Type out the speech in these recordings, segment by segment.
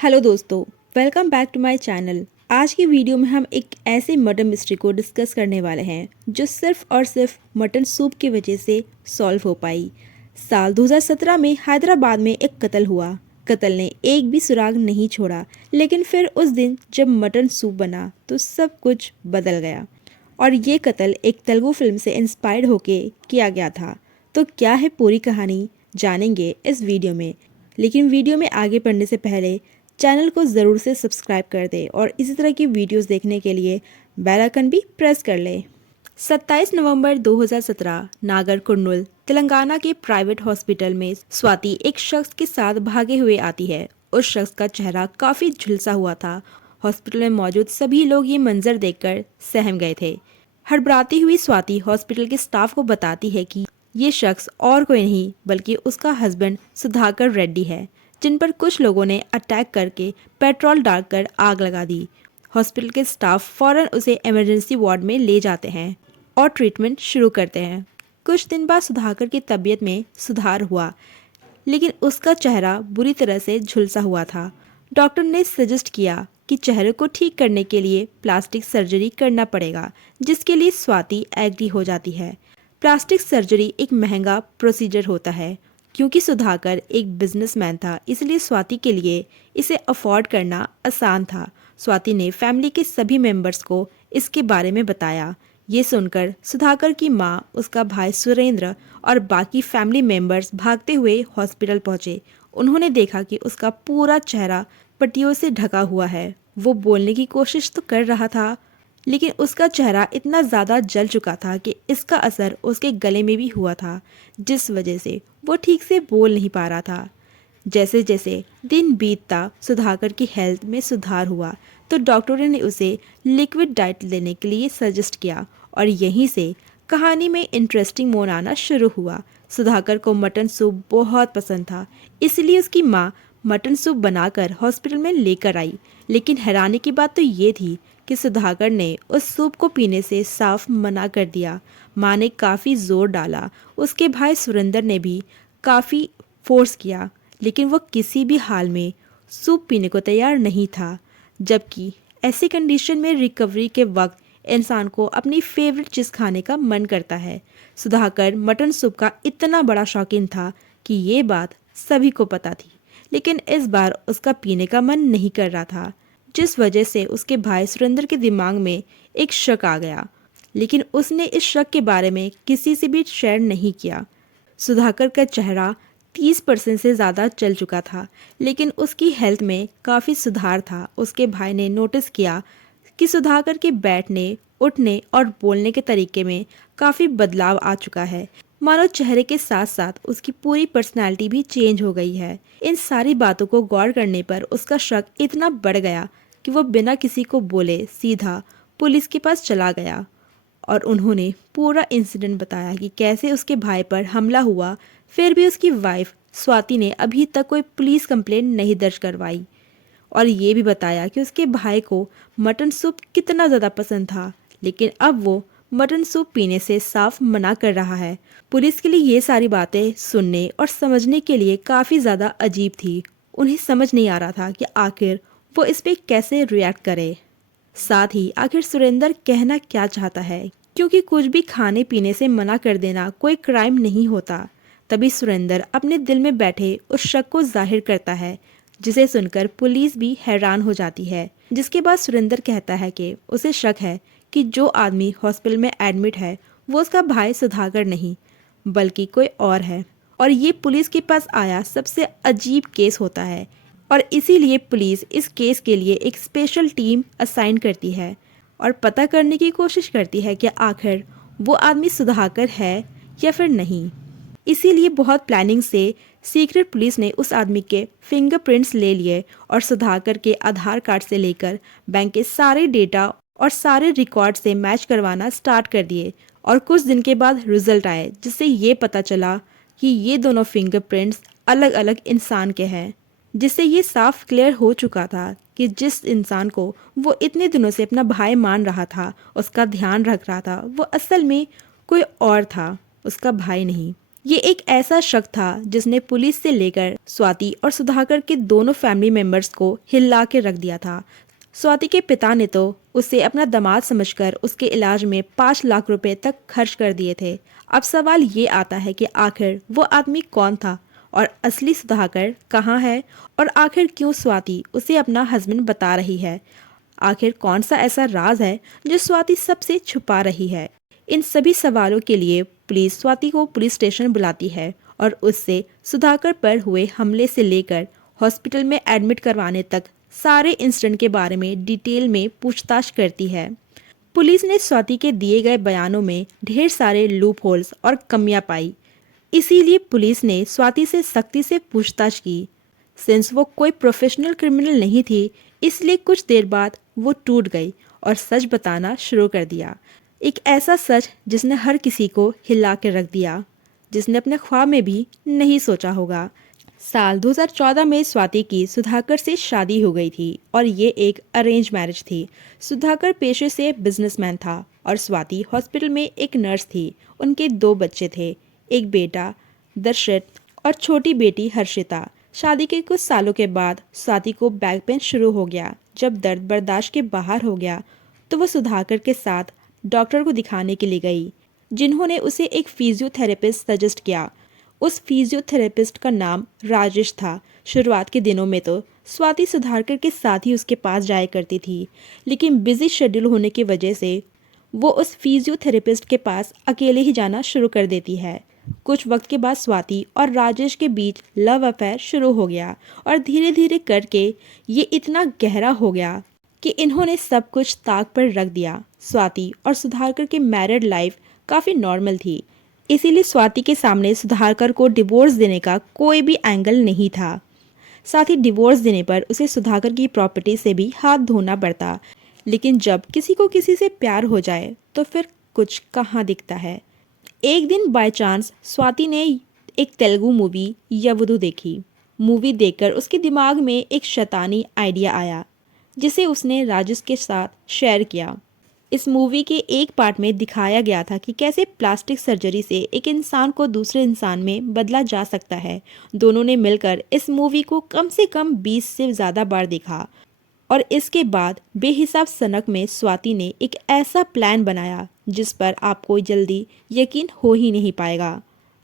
Hello दोस्तों, welcome back to my channel. आज की वीडियो में हम एक ऐसे मर्डर मिस्ट्री को डिस्कस करने वाले हैं जो सिर्फ और सिर्फ मटन सूप की वजह से सॉल्व हो पाई। साल 2017 में हैदराबाद में एक कत्ल हुआ। कत्ल ने एक भी सुराग नहीं छोड़ा, लेकिन फिर उस दिन जब मटन सूप बना तो सब कुछ बदल गया। और ये कत्ल एक तेलुगु फिल्म से इंस्पायर्ड होके किया गया था। तो क्या है पूरी कहानी, जानेंगे इस वीडियो में। लेकिन वीडियो में आगे बढ़ने से पहले चैनल को ज़रूर से सब्सक्राइब कर दें और इसी तरह की वीडियोस देखने के लिए बेल आइकन भी प्रेस कर लें। 27 नवंबर 2017 नागर कुर्नूल, तेलंगाना के प्राइवेट हॉस्पिटल में स्वाति एक शख्स के साथ भागे हुए आती है। उस शख्स का चेहरा काफ़ी झुलसा हुआ था। हॉस्पिटल में मौजूद सभी लोग ये मंजर देखकर सहम गए थे। हड़बड़ाती हुई स्वाति हॉस्पिटल के स्टाफ को बताती है कि ये शख्स और कोई नहीं बल्कि उसका हस्बैंड सुधाकर रेड्डी है, जिन पर कुछ लोगों ने अटैक करके पेट्रोल डालकर आग लगा दी। हॉस्पिटल के स्टाफ फौरन उसे इमरजेंसी वार्ड में ले जाते हैं और ट्रीटमेंट शुरू करते हैं। कुछ दिन बाद सुधाकर की तबीयत में सुधार हुआ, लेकिन उसका चेहरा बुरी तरह से झुलसा हुआ था। डॉक्टर ने सजेस्ट किया कि चेहरे को ठीक करने के लिए प्लास्टिक सर्जरी करना पड़ेगा, जिसके लिए स्वाति एग्री हो जाती है। प्लास्टिक सर्जरी एक महंगा प्रोसीजर होता है। क्योंकि सुधाकर एक बिजनेसमैन था, इसलिए स्वाति के लिए इसे अफोर्ड करना आसान था। स्वाति ने फैमिली के सभी मेंबर्स को इसके बारे में बताया। ये सुनकर सुधाकर की माँ, उसका भाई सुरेंद्र और बाकी फैमिली मेंबर्स भागते हुए हॉस्पिटल पहुंचे। उन्होंने देखा कि उसका पूरा चेहरा पट्टियों से ढका हुआ है। वो बोलने की कोशिश तो कर रहा था, लेकिन उसका चेहरा इतना ज़्यादा जल चुका था कि इसका असर उसके गले में भी हुआ था, जिस वजह से वो ठीक से बोल नहीं पा रहा था। जैसे जैसे दिन बीतता सुधाकर की हेल्थ में सुधार हुआ, तो डॉक्टरों ने उसे लिक्विड डाइट लेने के लिए सजेस्ट किया और यहीं से कहानी में इंटरेस्टिंग मोड़ आना शुरू हुआ। सुधाकर को मटन सूप बहुत पसंद था, इसलिए उसकी माँ मटन सूप बनाकर हॉस्पिटल में लेकर आई। लेकिन हैरानी की बात तो ये थी कि सुधाकर ने उस सूप को पीने से साफ मना कर दिया। माँ ने काफ़ी जोर डाला, उसके भाई सुरेंद्र ने भी काफ़ी फोर्स किया, लेकिन वो किसी भी हाल में सूप पीने को तैयार नहीं था। जबकि ऐसी कंडीशन में रिकवरी के वक्त इंसान को अपनी फेवरेट चीज़ खाने का मन करता है। सुधाकर मटन सूप का इतना बड़ा शौकीन था कि ये बात सभी को पता थी, लेकिन इस बार उसका पीने का मन नहीं कर रहा था, जिस वजह से उसके भाई सुरेंद्र के दिमाग में एक शक आ गया। लेकिन उसने इस शक के बारे में किसी से भी शेयर नहीं किया। सुधाकर का चेहरा 30% से ज़्यादा चल चुका था, लेकिन उसकी हेल्थ में काफ़ी सुधार था। उसके भाई ने नोटिस किया कि सुधाकर के बैठने, उठने और बोलने के तरीके में काफ़ी बदलाव आ चुका है। मानो चेहरे के साथ साथ उसकी पूरी पर्सनालिटी भी चेंज हो गई है। इन सारी बातों को गौर करने पर उसका शक इतना बढ़ गया कि वो बिना किसी को बोले सीधा पुलिस के पास चला गया और उन्होंने पूरा इंसिडेंट बताया कि कैसे उसके भाई पर हमला हुआ। फिर भी उसकी वाइफ स्वाति ने अभी तक कोई पुलिस कंप्लेंट नहीं दर्ज करवाई और ये भी बताया कि उसके भाई को मटन सूप कितना ज़्यादा पसंद था, लेकिन अब वो मटन सूप पीने से साफ मना कर रहा है। पुलिस के लिए ये सारी बातें सुनने और समझने के लिए काफ़ी ज़्यादा अजीब थी। उन्हें समझ नहीं आ रहा था कि आखिर वो इस पे कैसे रिएक्ट करे। साथ ही आखिर सुरेंद्र कहना क्या चाहता है, क्योंकि कुछ भी खाने पीने से मना कर देना कोई क्राइम नहीं होता। तभी सुरेंद्र अपने दिल में बैठे उस शक को जाहिर करता है, जिसे सुनकर पुलिस भी हैरान हो जाती है। जिसके बाद सुरेंद्र कहता है कि उसे शक है कि जो आदमी हॉस्पिटल में एडमिट है वो उसका भाई सुधाकर नहीं बल्कि कोई और है, और ये पुलिस के पास आया सबसे अजीब केस होता है और इसीलिए पुलिस इस केस के लिए एक स्पेशल टीम असाइन करती है और पता करने की कोशिश करती है कि आखिर वो आदमी सुधाकर है या फिर नहीं। इसीलिए बहुत प्लानिंग से सीक्रेट पुलिस ने उस आदमी के फिंगरप्रिंट्स ले लिए और सुधाकर के आधार कार्ड से लेकर बैंक के सारे डेटा और सारे रिकॉर्ड से मैच करवाना स्टार्ट कर दिए। और कुछ दिन के बाद रिजल्ट आए, जिससे ये पता चला कि ये दोनों फिंगरप्रिंट्स अलग अलग इंसान के हैं, जिससे ये साफ क्लियर हो चुका था कि जिस इंसान को वो इतने दिनों से अपना भाई मान रहा था, उसका ध्यान रख रहा था, वो असल में कोई और था, उसका भाई नहीं। ये एक ऐसा शख्स था जिसने पुलिस से लेकर स्वाति और सुधाकर के दोनों फैमिली मेंबर्स को हिला के रख दिया था। स्वाति के पिता ने तो उसे अपना दामाद समझकर उसके इलाज में 5 लाख रुपए तक खर्च कर दिए थे। अब सवाल ये आता है कि आखिर वो आदमी कौन था और असली सुधाकर कहाँ है, और आखिर क्यों स्वाति उसे अपना हस्बैंड बता रही है। आखिर कौन सा ऐसा राज है जो स्वाति सबसे छुपा रही है। इन सभी सवालों के लिए पुलिस स्वाति को पुलिस स्टेशन बुलाती है और उससे सुधाकर पर हुए हमले से लेकर हॉस्पिटल में एडमिट करवाने तक सारे इंसिडेंट के बारे में डिटेल में पूछताछ करती है। पुलिस ने स्वाति के दिए गए बयानों में ढेर सारे लूप होल्स और कमियां पाई। इसीलिए पुलिस ने स्वाति से सख्ती से पूछताछ की। सिंस वो कोई प्रोफेशनल क्रिमिनल नहीं थी, इसलिए कुछ देर बाद वो टूट गई और सच बताना शुरू कर दिया। एक ऐसा सच जिसने हर किसी को हिला के रख दिया, जिसने अपने ख्वाब में भी नहीं सोचा होगा। साल 2014 में स्वाति की सुधाकर से शादी हो गई थी और ये एक अरेंज मैरिज थी। सुधाकर पेशे से बिजनेसमैन था और स्वाति हॉस्पिटल में एक नर्स थी। उनके 2 बच्चे थे, एक बेटा दर्शित और छोटी बेटी हर्षिता। शादी के कुछ सालों के बाद स्वाति को बैक पेन शुरू हो गया। जब दर्द बर्दाश्त के बाहर हो गया तो वो सुधाकर के साथ डॉक्टर को दिखाने के लिए गई, जिन्होंने उसे एक फिजियोथेरेपिस्ट सजेस्ट किया। उस फिजियोथेरेपिस्ट का नाम राजेश था। शुरुआत के दिनों में तो स्वाति सुधाकर के साथ ही उसके पास जाया करती थी, लेकिन बिजी शेड्यूल होने की वजह से वो उस फिजियोथेरेपिस्ट के पास अकेले ही जाना शुरू कर देती है। कुछ वक्त के बाद स्वाति और राजेश के बीच लव अफेयर शुरू हो गया और धीरे धीरे करके ये इतना गहरा हो गया कि इन्होंने सब कुछ ताक पर रख दिया। स्वाति और सुधाकर की मैरिड लाइफ काफ़ी नॉर्मल थी, इसीलिए स्वाति के सामने सुधाकर को डिवोर्स देने का कोई भी एंगल नहीं था। साथ ही डिवोर्स देने पर उसे सुधाकर की प्रॉपर्टी से भी हाथ धोना पड़ता। लेकिन जब किसी को किसी से प्यार हो जाए तो फिर कुछ कहाँ दिखता है। एक दिन बाय चांस स्वाति ने एक तेलुगु मूवी यवदु देखी। मूवी देखकर उसके दिमाग में एक शैतानी आइडिया आया, जिसे उसने राजेश के साथ शेयर किया। इस मूवी के एक पार्ट में दिखाया गया था कि कैसे प्लास्टिक सर्जरी से एक इंसान को दूसरे इंसान में बदला जा सकता है। दोनों ने मिलकर इस मूवी को कम से कम 20 से ज़्यादा बार देखा और इसके बाद बेहिसाब सनक में स्वाति ने एक ऐसा प्लान बनाया जिस पर आपको जल्दी यकीन हो ही नहीं पाएगा।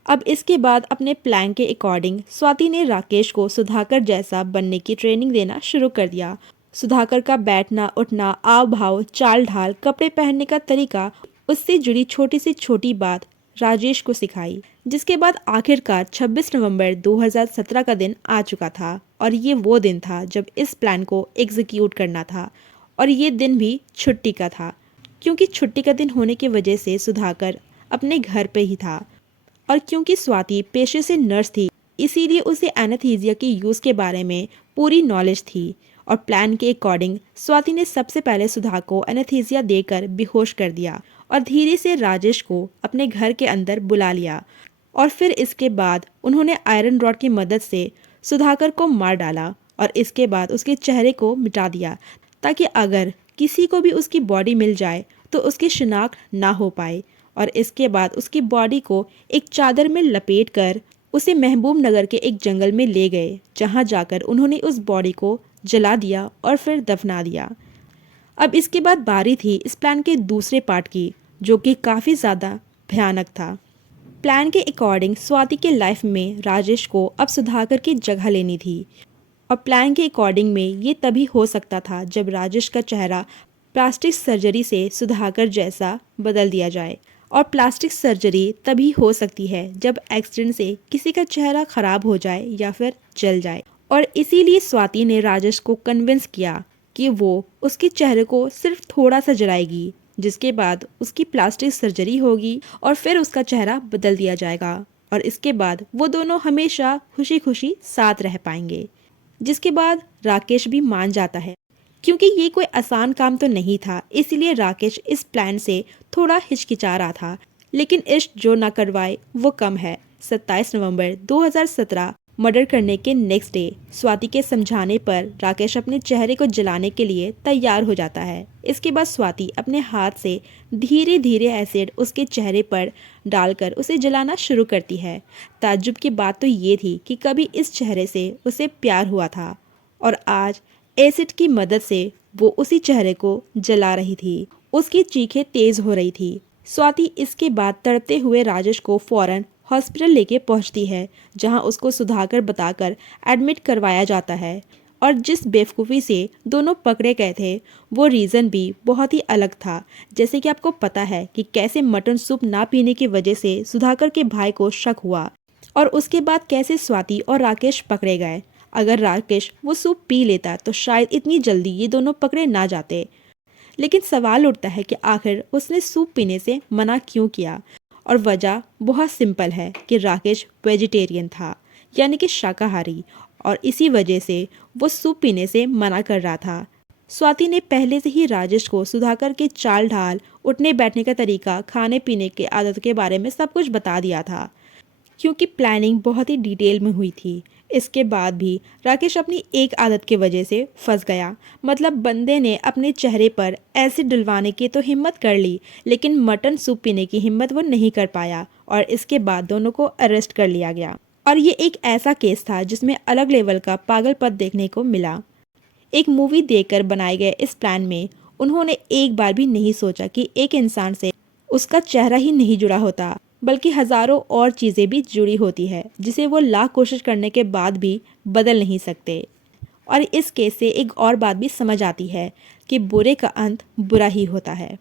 अब इसके बाद अपने प्लान के अकॉर्डिंग स्वाति ने राकेश को सुधाकर जैसा बनने की ट्रेनिंग देना शुरू कर दिया। सुधाकर का बैठना उठना, आव भाव, चाल ढाल, कपड़े पहनने का तरीका, उससे जुड़ी छोटी से छोटी बात राजेश को सिखाई। जिसके बाद आखिरकार 26 नवंबर 2017 का दिन आ चुका था और ये वो दिन था जब इस प्लान को एग्जीक्यूट करना था। और ये दिन भी छुट्टी का था, क्योंकि छुट्टी का दिन होने की वजह से सुधाकर अपने घर पे ही था। और क्योंकि स्वाति पेशे से नर्स थी, इसीलिए उसे एनेस्थीसिया के यूज़ के बारे में पूरी नॉलेज थी। और प्लान के अकॉर्डिंग स्वाति ने सबसे पहले सुधा को एनेस्थीसिया देकर बेहोश कर दिया और धीरे से राजेश को अपने घर के अंदर बुला लिया। और फिर इसके बाद उन्होंने आयरन रॉड की मदद से सुधाकर को मार डाला और इसके बाद उसके चेहरे को मिटा दिया, ताकि अगर किसी को भी उसकी बॉडी मिल जाए तो उसकी शिनाख्त ना हो पाए। और इसके बाद उसकी बॉडी को एक चादर में लपेट कर उसे महबूब नगर के एक जंगल में ले गए, जहां जाकर उन्होंने उस बॉडी को जला दिया और फिर दफना दिया। अब इसके बाद बारी थी इस प्लान के दूसरे पार्ट की, जो कि काफ़ी ज़्यादा भयानक था। प्लान के अकॉर्डिंग स्वाति के लाइफ में राजेश को अब सुधाकर की जगह लेनी थी। और प्लान के अकॉर्डिंग में ये तभी हो सकता था जब राजेश का चेहरा प्लास्टिक सर्जरी से सुधाकर जैसा बदल दिया जाए। और प्लास्टिक सर्जरी तभी हो सकती है जब एक्सीडेंट से किसी का चेहरा खराब हो जाए या फिर जल जाए। और इसीलिए स्वाति ने राजेश को कन्विंस किया कि वो उसके चेहरे को सिर्फ थोड़ा सा जलाएगी, जिसके बाद उसकी प्लास्टिक सर्जरी होगी और फिर उसका चेहरा बदल दिया जाएगा। और इसके बाद वो दोनों हमेशा खुशी खुशी साथ रह पाएंगे। जिसके बाद राकेश भी मान जाता है, क्योंकि ये कोई आसान काम तो नहीं था। इसलिए राकेश इस प्लान से थोड़ा हिचकिचा रहा था, लेकिन इश्क जो ना करवाए वो कम है। 27 नवंबर 2017 मर्डर करने के नेक्स्ट डे स्वाति के समझाने पर राकेश अपने चेहरे को जलाने के लिए तैयार हो जाता है। इसके बाद स्वाति अपने हाथ से धीरे धीरे एसिड उसके चेहरे पर डालकर उसे जलाना शुरू करती है। ताज्जुब की बात तो ये थी कि कभी इस चेहरे से उसे प्यार हुआ था और आज एसिड की मदद से वो उसी चेहरे को जला रही थी। उसकी चीखें तेज हो रही थी। स्वाति इसके बाद तड़पते हुए राजेश को फौरन हॉस्पिटल लेके पहुंचती है, जहां उसको सुधाकर बताकर एडमिट करवाया जाता है। और जिस बेवकूफ़ी से दोनों पकड़े गए थे वो रीज़न भी बहुत ही अलग था। जैसे कि आपको पता है कि कैसे मटन सूप ना पीने की वजह से सुधाकर के भाई को शक हुआ और उसके बाद कैसे स्वाति और राकेश पकड़े गए। अगर राकेश वो सूप पी लेता तो शायद इतनी जल्दी ये दोनों पकड़े ना जाते। लेकिन सवाल उठता है कि आखिर उसने सूप पीने से मना क्यों किया, और वजह बहुत सिंपल है कि राकेश वेजिटेरियन था, यानी कि शाकाहारी, और इसी वजह से वो सूप पीने से मना कर रहा था। स्वाति ने पहले से ही राजेश को सुधाकर के चाल ढाल, उठने बैठने का तरीका, खाने पीने के आदत के बारे में सब कुछ बता दिया था, क्योंकि प्लानिंग बहुत ही डिटेल में हुई थी। इसके बाद भी राकेश अपनी एक आदत की वजह से फंस गया। मतलब बंदे ने अपने चेहरे पर एसिड डलवाने की तो हिम्मत कर ली, लेकिन मटन सूप पीने की हिम्मत वो नहीं कर पाया और इसके बाद दोनों को अरेस्ट कर लिया गया। और ये एक ऐसा केस था जिसमें अलग लेवल का पागलपन देखने को मिला। एक मूवी देखकर बनाए गए इस प्लान में उन्होंने एक बार भी नहीं सोचा कि एक इंसान से उसका चेहरा ही नहीं जुड़ा होता, बल्कि हजारों और चीज़ें भी जुड़ी होती है जिसे वो लाख कोशिश करने के बाद भी बदल नहीं सकते। और इस केस से एक और बात भी समझ आती है कि बुरे का अंत बुरा ही होता है।